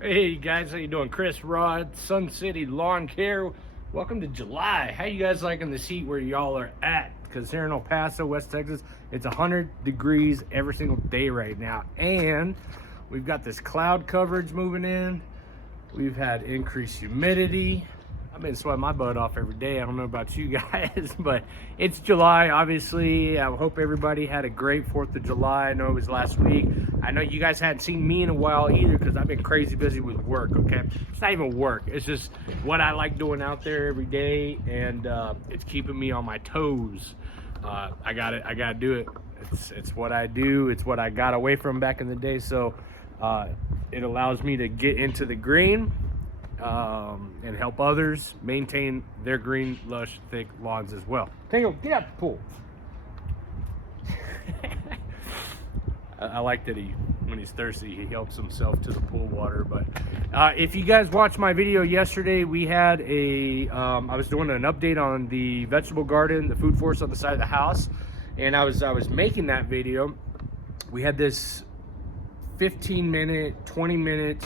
Hey guys, how you doing? Chris Rod, Sun City Lawn Care. Welcome to July. How you guys liking this heat where y'all are at? Because here in El Paso, West Texas, it's 100 degrees every single day right now. And we've got this cloud coverage moving in. We've had increased humidity. I've been sweating my butt off every day. I don't know about you guys, but it's July, obviously. I hope everybody had a great 4th of July. I know it was last week. I know you guys hadn't seen me in a while either because I've been crazy busy with work, okay? It's not even work. It's just what I like doing out there every day, and it's keeping me on my toes. I gotta do it. It's what I do. It's what I got away from back in the day, so it allows me to get into the green and help others maintain their green, lush, thick lawns as well. Tango, get out the pool. I like that when he's thirsty, he helps himself to the pool water. But if you guys watched my video yesterday, we had I was doing an update on the vegetable garden, the food forest on the side of the house, and I was making that video. We had this 15-minute, 20-minute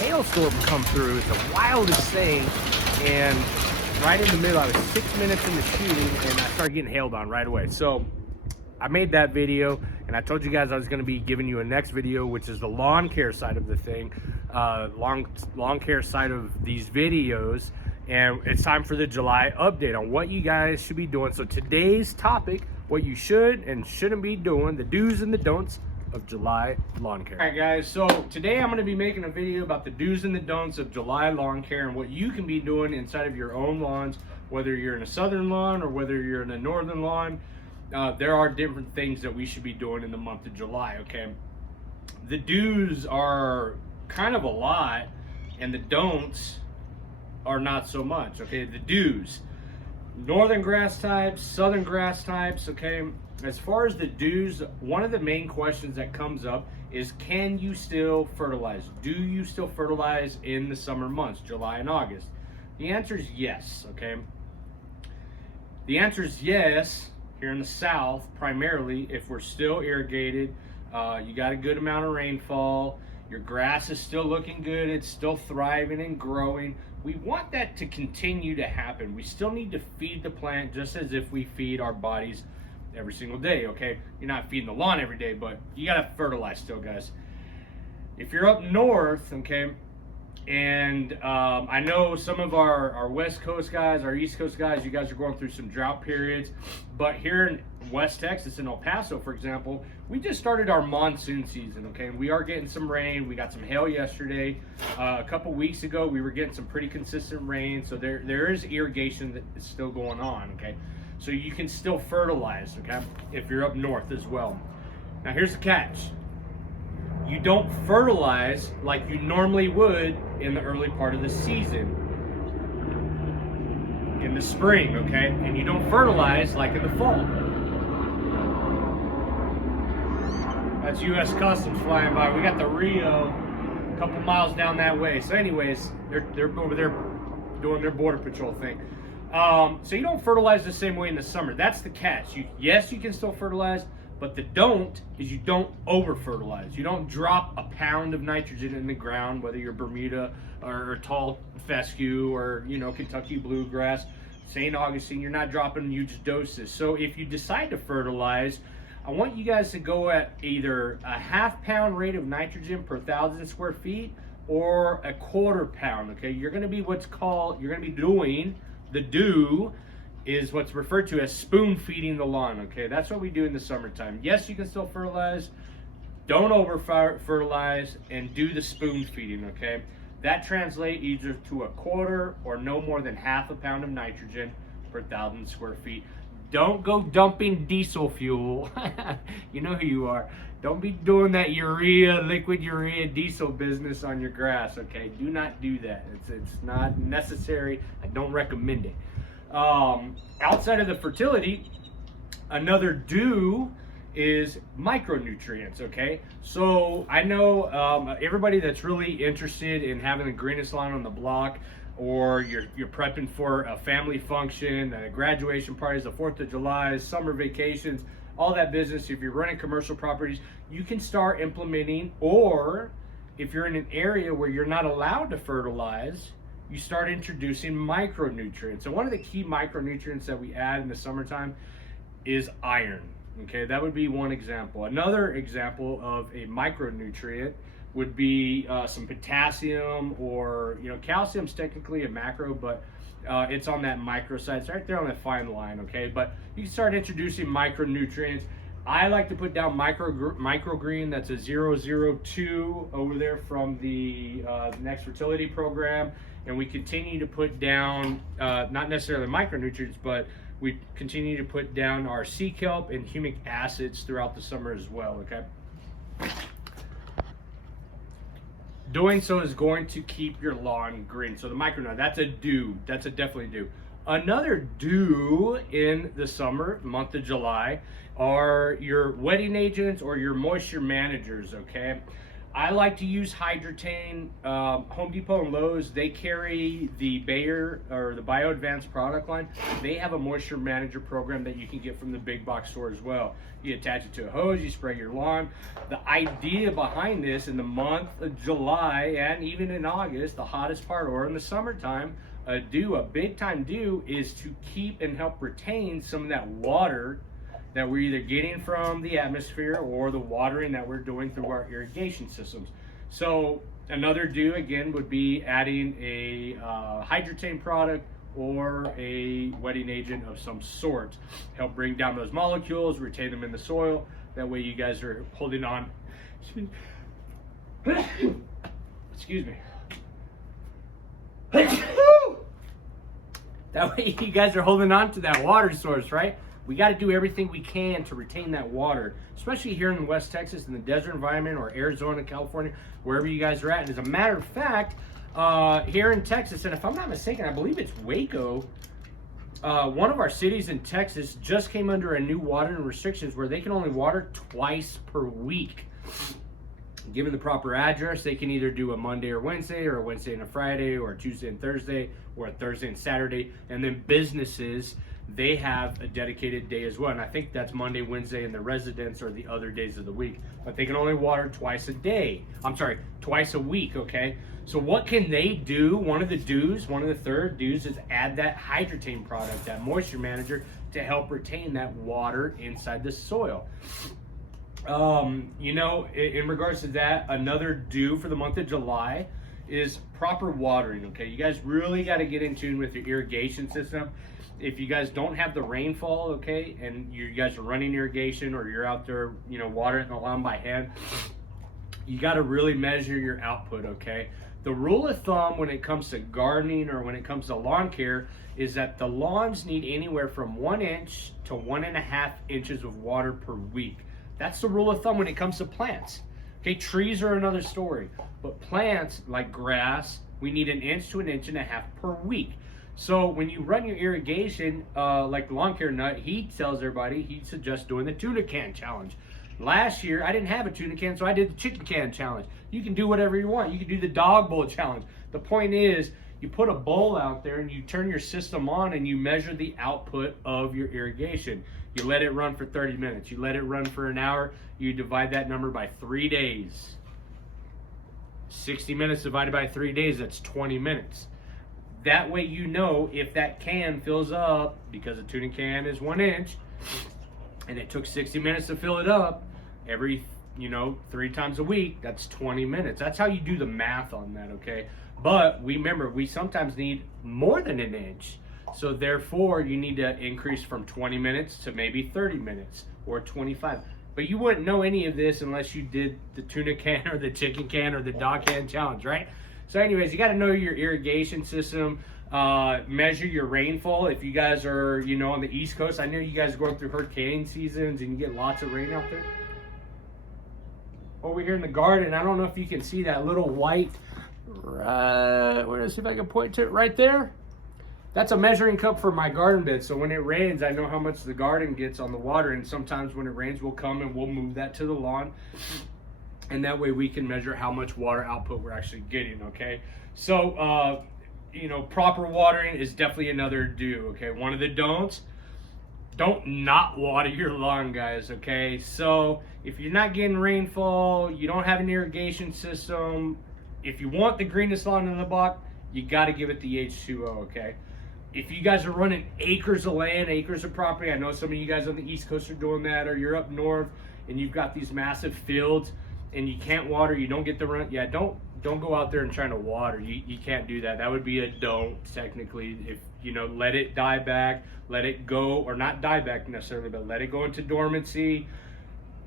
hailstorm come through. It's the wildest thing, and right in the middle, I was 6 minutes into shooting, and I started getting hailed on right away. So I made that video, and I told you guys I was going to be giving you a next video, which is the lawn care side of the thing, lawn care side of these videos, and it's time for the July update on what you guys should be doing. So today's topic, what you should and shouldn't be doing, the do's and the don'ts of July lawn care. All right guys, so today I'm going to be making a video about the do's and the don'ts of July lawn care and what you can be doing inside of your own lawns, whether you're in a southern lawn or whether you're in a northern lawn. There are different things that we should be doing in the month of July, okay? The do's are kind of a lot, and the don'ts are not so much, okay? The do's, northern grass types, southern grass types, okay? As far as the do's, one of the main questions that comes up is, can you still fertilize? Do you still fertilize in the summer months, July and August? The answer is yes, okay? The answer is yes. Here in the south, primarily, if we're still irrigated, you got a good amount of rainfall, your grass is still looking good, it's still thriving and growing. We want that to continue to happen. We still need to feed the plant just as if we feed our bodies every single day, okay? You're not feeding the lawn every day, but you gotta fertilize still, guys. If you're up north, okay, and I know some of our West Coast guys, our East Coast guys, you guys are going through some drought periods, but here in West Texas, in El Paso, for example, we just started our monsoon season, okay? We are getting some rain. We got some hail yesterday. A couple weeks ago, we were getting some pretty consistent rain, so there is irrigation that is still going on, okay? So you can still fertilize, okay, if you're up north as well. Now here's the catch. You don't fertilize like you normally would in the early part of the season, in the spring, okay? And you don't fertilize like in the fall. That's U.S. Customs flying by. We got the Rio a couple miles down that way. So anyways, they're over there doing their border patrol thing. So you don't fertilize the same way in the summer. That's the catch. Yes, you can still fertilize, but the don't is you don't over fertilize. You don't drop a pound of nitrogen in the ground, whether you're Bermuda or tall fescue or, you know, Kentucky bluegrass, St. Augustine. You're not dropping huge doses. So if you decide to fertilize, I want you guys to go at either a half-pound rate of nitrogen per 1,000 square feet or a quarter-pound. Okay, you're going to be doing the do is what's referred to as spoon feeding the lawn, okay? That's what we do in the summertime. Yes, you can still fertilize, don't over fertilize, and do the spoon feeding, okay? That translates either to a quarter or no more than half a pound of nitrogen per 1,000 square feet. Don't go dumping diesel fuel. You know who you are. Don't be doing that liquid urea diesel business on your grass, okay? Do not do that. It's not necessary. I don't recommend it. Outside of the fertility, another do is micronutrients, okay? So I know everybody that's really interested in having the greenest lawn on the block, or you're prepping for a family function, graduation parties, the 4th of July, summer vacations, all that business. If you're running commercial properties, you can start implementing, or if you're in an area where you're not allowed to fertilize, you start introducing micronutrients. And one of the key micronutrients that we add in the summertime is iron. Okay, that would be one example. Another example of a micronutrient would be some potassium, or calcium's technically a macro, but it's on that micro side. It's right there on that fine line. Okay, but you can start introducing micronutrients. I like to put down microgreen. That's a 002 over there from the next fertility program, and we continue to put down not necessarily micronutrients, but we continue to put down our sea kelp and humic acids throughout the summer as well. Okay, doing so is going to keep your lawn green. So the micronutrient, that's a do. That's a definitely do. Another do in the summer, month of July, are your wetting agents or your moisture managers. Okay, I like to use Hydrotain. Home Depot and Lowe's, they carry the Bayer or the Bio Advanced product line. They have a moisture manager program that you can get from the big box store as well. You attach it to a hose, you spray your lawn. The idea behind this in the month of July and even in August, the hottest part, or in the summertime, a big time do is to keep and help retain some of that water that we're either getting from the atmosphere or the watering that we're doing through our irrigation systems. So another do again would be adding a Hydrotain product or a wetting agent of some sort. Help bring down those molecules, retain them in the soil. That way you guys are holding on. Excuse me. That way you guys are holding on to that water source, right? We got to do everything we can to retain that water, especially here in West Texas, in the desert environment, or Arizona, California, wherever you guys are at. And as a matter of fact, here in Texas, and if I'm not mistaken, I believe it's Waco, one of our cities in Texas just came under a new watering restrictions where they can only water twice per week. Given the proper address, they can either do a Monday or Wednesday, or a Wednesday and a Friday, or a Tuesday and Thursday, or a Thursday and Saturday. And then businesses, they have a dedicated day as well. And I think that's Monday, Wednesday, and the residents are the other days of the week. But they can only water twice a week, okay? So what can they do? One of the third do's is add that Hydrotain product, that moisture manager, to help retain that water inside the soil. In regards to that, another do for the month of July is proper watering. Okay, you guys really got to get in tune with your irrigation system. If you guys don't have the rainfall, okay, and you guys are running irrigation, or you're out there, watering the lawn by hand, you got to really measure your output. Okay, the rule of thumb when it comes to gardening or when it comes to lawn care is that the lawns need anywhere from 1 inch to 1.5 inches of water per week. That's the rule of thumb when it comes to plants. Okay, trees are another story, but plants like grass, we need 1 inch to 1.5 inches per week. So when you run your irrigation, like the lawn care nut, he tells everybody, he suggests doing the tuna can challenge. Last year, I didn't have a tuna can, so I did the chicken can challenge. You can do whatever you want. You can do the dog bowl challenge. The point is, you put a bowl out there and you turn your system on and you measure the output of your irrigation. You let it run for 30 minutes. You let it run for an hour. You divide that number by 3 days. 60 minutes divided by 3 days, that's 20 minutes. That way you know if that can fills up, because a tuna can is 1 inch, and it took 60 minutes to fill it up, every 3 times a week, that's 20 minutes. That's how you do the math on that, okay? But remember, we sometimes need more than 1 inch. So therefore, you need to increase from 20 minutes to maybe 30 minutes or 25. But you wouldn't know any of this unless you did the tuna can or the chicken can or the dog can challenge, right? So anyways, you got to know your irrigation system, measure your rainfall. If you guys are, on the East Coast, I know you guys are going through hurricane seasons and you get lots of rain out there. Over here in the garden, I don't know if you can see that little white, let's see if I can point to it right there. That's a measuring cup for my garden bed. So when it rains, I know how much the garden gets on the water. And sometimes when it rains, we'll come and we'll move that to the lawn. And that way we can measure how much water output we're actually getting, okay? So, proper watering is definitely another do, okay? One of the don'ts don't not water your lawn, guys, okay? So if you're not getting rainfall, you don't have an irrigation system, if you want the greenest lawn in the block, you got to give it the H2O, okay? If you guys are running acres of land, acres of property, I know some of you guys on the East Coast are doing that, or you're up north and you've got these massive fields and you can't water, you don't get the run. Yeah, don't go out there and try to water. You can't do that. That would be a don't, technically. If you know, let it die back, let it go, or not die back necessarily, but let it go into dormancy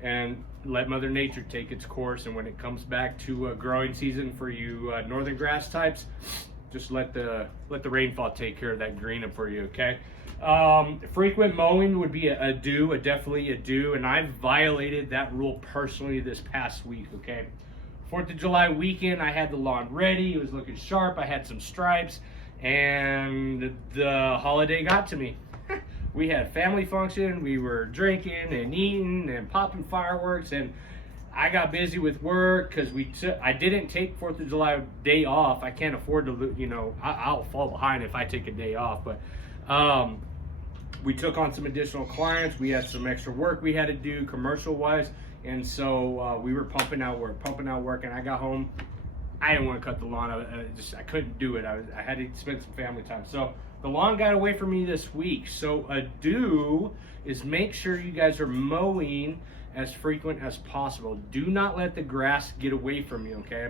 and let Mother Nature take its course. And when it comes back to a growing season for you northern grass types, just let the rainfall take care of that green up for you, okay? Frequent mowing would be definitely a do, and I violated that rule personally this past week, okay? 4th of July weekend, I had the lawn ready, it was looking sharp, I had some stripes, and the holiday got to me. We had family function, we were drinking and eating and popping fireworks, and I got busy with work because I didn't take 4th of July day off. I can't afford to, you know, I'll fall behind if I take a day off, but we took on some additional clients. We had some extra work we had to do commercial wise, and so we were pumping out work, and I got home. I didn't want to cut the lawn. I couldn't do it. I had to spend some family time. So the lawn got away from me this week. So a do is make sure you guys are mowing as frequent as possible. Do not let the grass get away from you, okay?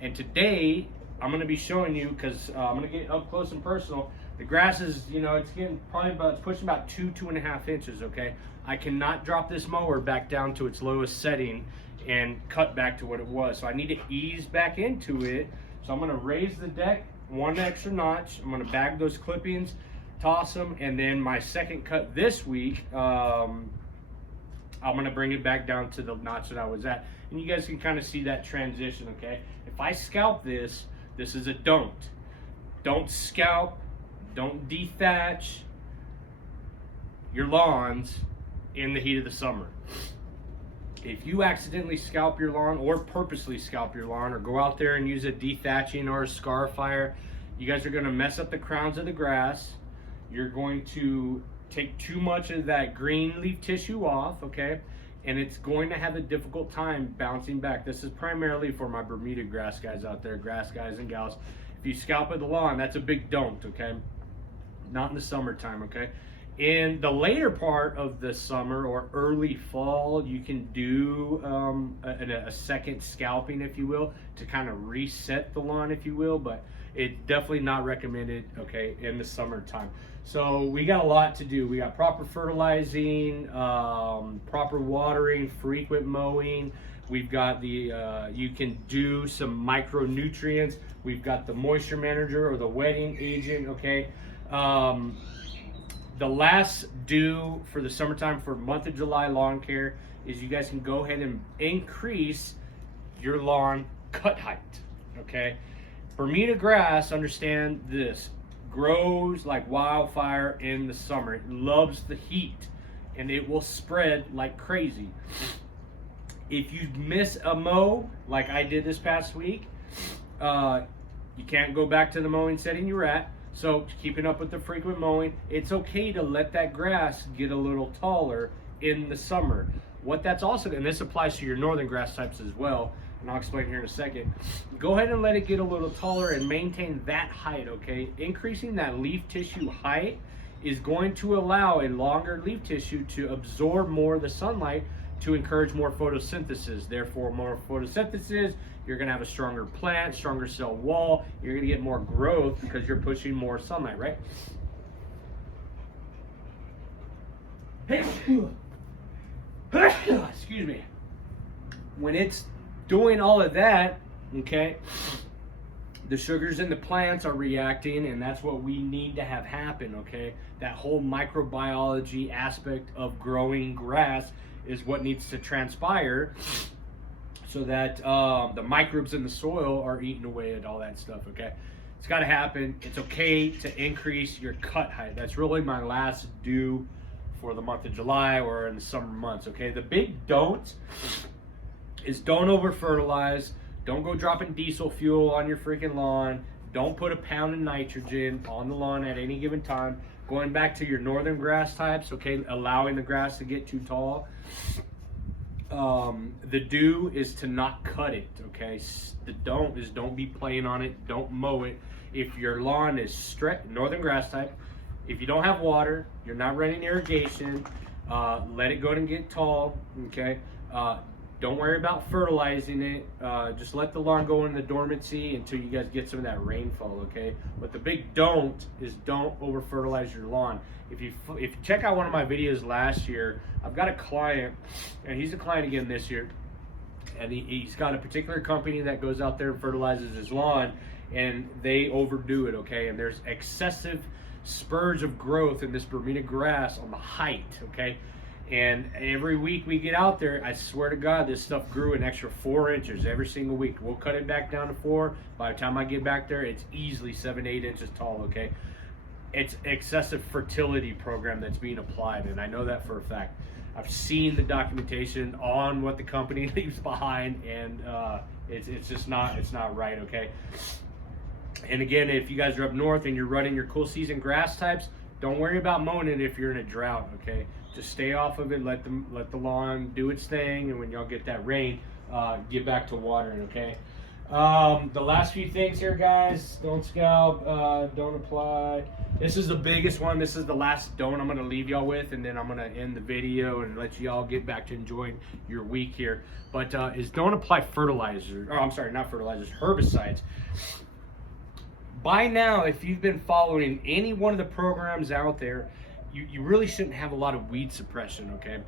And today I'm going to be showing you, because I'm going to get up close and personal. The grass is, you know, it's getting it's pushing about 2.5 inches, okay? I cannot drop this mower back down to its lowest setting and cut back to what it was. So I need to ease back into it. So I'm going to raise the deck one extra notch. I'm going to bag those clippings, toss them, and then my second cut this week, I'm going to bring it back down to the notch that I was at. And you guys can kind of see that transition, okay? If I scalp this is a don't. Don't scalp, don't dethatch your lawns in the heat of the summer. If you accidentally scalp your lawn, or purposely scalp your lawn, or go out there and use a dethatching or a scarifier, you guys are going to mess up the crowns of the grass. You're going to take too much of that green leaf tissue off, okay? And it's going to have a difficult time bouncing back. This is primarily for my Bermuda grass guys out there, grass guys and gals. If you scalp at the lawn, that's a big don't, okay? Not in the summertime, okay? In the later part of the summer or early fall, you can do a second scalping, if you will, to kind of reset the lawn, if you will, but it's definitely not recommended, okay, in the summertime. So we got a lot to do. We got proper fertilizing, proper watering, frequent mowing. We've got the, you can do some micronutrients. We've got the moisture manager or the wetting agent, okay? The last do for the summertime for month of July lawn care is you guys can go ahead and increase your lawn cut height, okay? Bermuda grass, understand this, grows like wildfire in the summer. It loves the heat and it will spread like crazy. If you miss a mow like I did this past week, you can't go back to the mowing setting you were at. So keeping up with the frequent mowing, it's okay to let that grass get a little taller in the summer. What that's also, and this applies to your northern grass types as well, and I'll explain here in a second. Go ahead and let it get a little taller and maintain that height, okay? Increasing that leaf tissue height is going to allow a longer leaf tissue to absorb more of the sunlight to encourage more photosynthesis. Therefore, more photosynthesis, you're gonna have a stronger plant, stronger cell wall, you're gonna get more growth because you're pushing more sunlight, right? Excuse me. When it's doing all of that, okay, the sugars in the plants are reacting, and that's what we need to have happen, okay? That whole microbiology aspect of growing grass is what needs to transpire so that the microbes in the soil are eating away at all that stuff, okay? It's got to happen. It's okay to increase your cut height. That's really my last do for the month of July or in the summer months, okay? The big don't is don't over fertilize. Don't go dropping diesel fuel on your freaking lawn. Don't put a pound of nitrogen on the lawn at any given time. Going back to your northern grass types, okay, allowing the grass to get too tall. The do is to not cut it, okay? The don't is don't be playing on it, don't mow it. If your lawn is northern grass type, if you don't have water, you're not running irrigation, let it go and get tall, okay? Don't worry about fertilizing it. Just let the lawn go in the dormancy until you guys get some of that rainfall, okay? But the big don't is don't over fertilize your lawn. If you check out one of my videos last year, I've got a client, and he's a client again this year, and he's got a particular company that goes out there and fertilizes his lawn, and they overdo it, okay? And there's excessive spurge of growth in this Bermuda grass on the height, okay? And every week we get out there, I swear to God, this stuff grew an extra 4 inches every single week. We'll cut it back down to 4. By the time I get back there, it's easily 7-8 inches tall, okay? It's excessive fertility program that's being applied, and I know that for a fact. I've seen the documentation on what the company leaves behind, and it's just not, it's not right, okay? And again, if you guys are up north and you're running your cool season grass types, don't worry about mowing it if you're in a drought, okay? Just stay off of it, let the lawn do its thing, and when y'all get that rain, get back to watering, okay? The last few things here, guys: don't scalp, don't apply. This is the biggest one. This is the last don't I'm gonna leave y'all with, and then I'm gonna end the video and let y'all get back to enjoying your week here. But is don't apply fertilizer, or I'm sorry, not fertilizers, herbicides. By now, if you've been following any one of the programs out there, you really shouldn't have a lot of weed suppression, okay?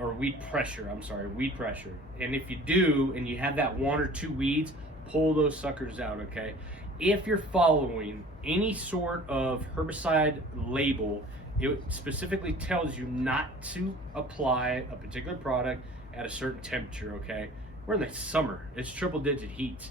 Or weed pressure, I'm sorry, weed pressure. And if you do, and you have that 1 or 2 weeds, pull those suckers out, okay? If you're following any sort of herbicide label, it specifically tells you not to apply a particular product at a certain temperature, okay? We're in the summer, it's triple-digit heat.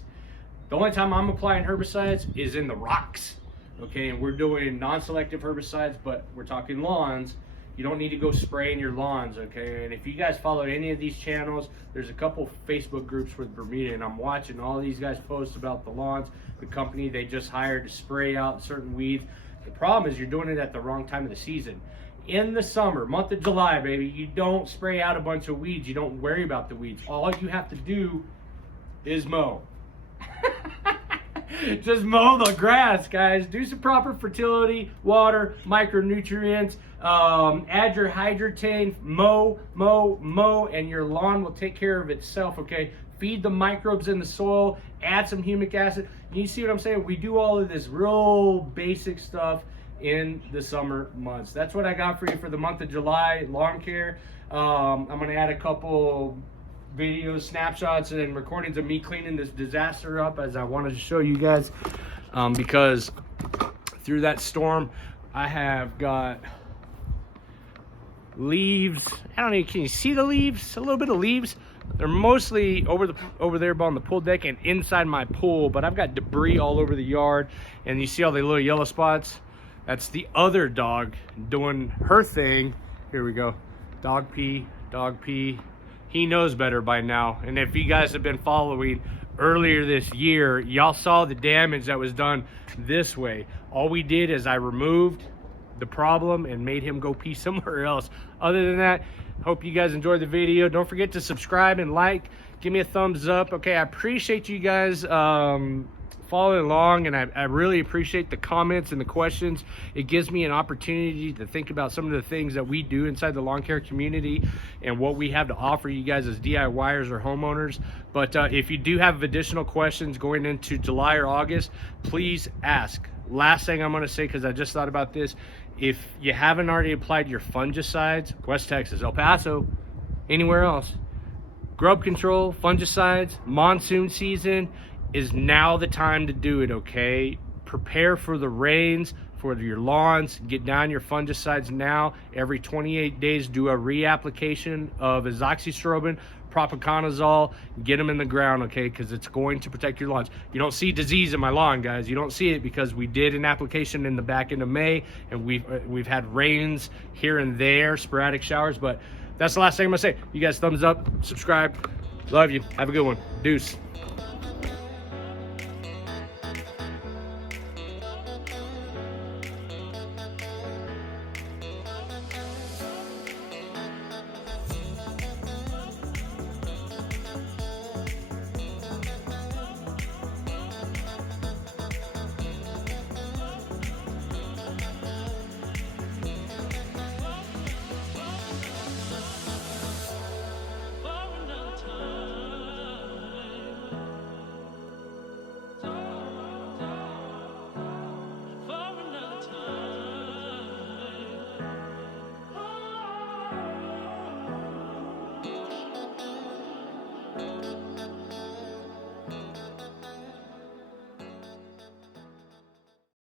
The only time I'm applying herbicides is in the rocks, okay? And we're doing non-selective herbicides, but we're talking lawns. You don't need to go spraying your lawns, okay? And if you guys follow any of these channels, there's a couple Facebook groups with Bermuda, and I'm watching all these guys post about the lawns, the company they just hired to spray out certain weeds. The problem is you're doing it at the wrong time of the season. In the summer, month of July, baby, you don't spray out a bunch of weeds. You don't worry about the weeds. All you have to do is mow. Just mow the grass, guys. Do some proper fertility, water, micronutrients, add your hydrotane, mow, and your lawn will take care of itself, okay? Feed the microbes in the soil, add some humic acid. You see what I'm saying? We do all of this real basic stuff in the summer months. That's what I got for you for the month of July, lawn care. I'm gonna add a couple videos, snapshots, and recordings of me cleaning this disaster up, as I wanted to show you guys, because through that storm I have got leaves. I don't know, can you see the leaves? A little bit of leaves. They're mostly over there on the pool deck and inside my pool, but I've got debris all over the yard, and you see all the little yellow spots? That's the other dog doing her thing. Here we go. Dog pee, dog pee. He knows better by now. And if you guys have been following earlier this year, y'all saw the damage that was done this way. All we did is I removed the problem and made him go pee somewhere else. Other than that, hope you guys enjoyed the video. Don't forget to subscribe and like. Give me a thumbs up. Okay, I appreciate you guys following along, and I really appreciate the comments and the questions. It gives me an opportunity to think about some of the things that we do inside the lawn care community and what we have to offer you guys as DIYers or homeowners. But if you do have additional questions going into July or August, please ask. Last thing I'm going to say, because I just thought about this, if you haven't already applied your fungicides, West Texas, El Paso, anywhere else, grub control, fungicides, monsoon season is now the time to do it, okay? Prepare for the rains, for your lawns. Get down your fungicides now. Every 28 days, do a reapplication of azoxystrobin, propiconazole. Get them in the ground, okay? Because it's going to protect your lawns. You don't see disease in my lawn, guys. You don't see it because we did an application in the back end of May, and we've had rains here and there, sporadic showers. But that's the last thing I'm gonna say. You guys, thumbs up, subscribe. Love you. Have a good one. Deuce.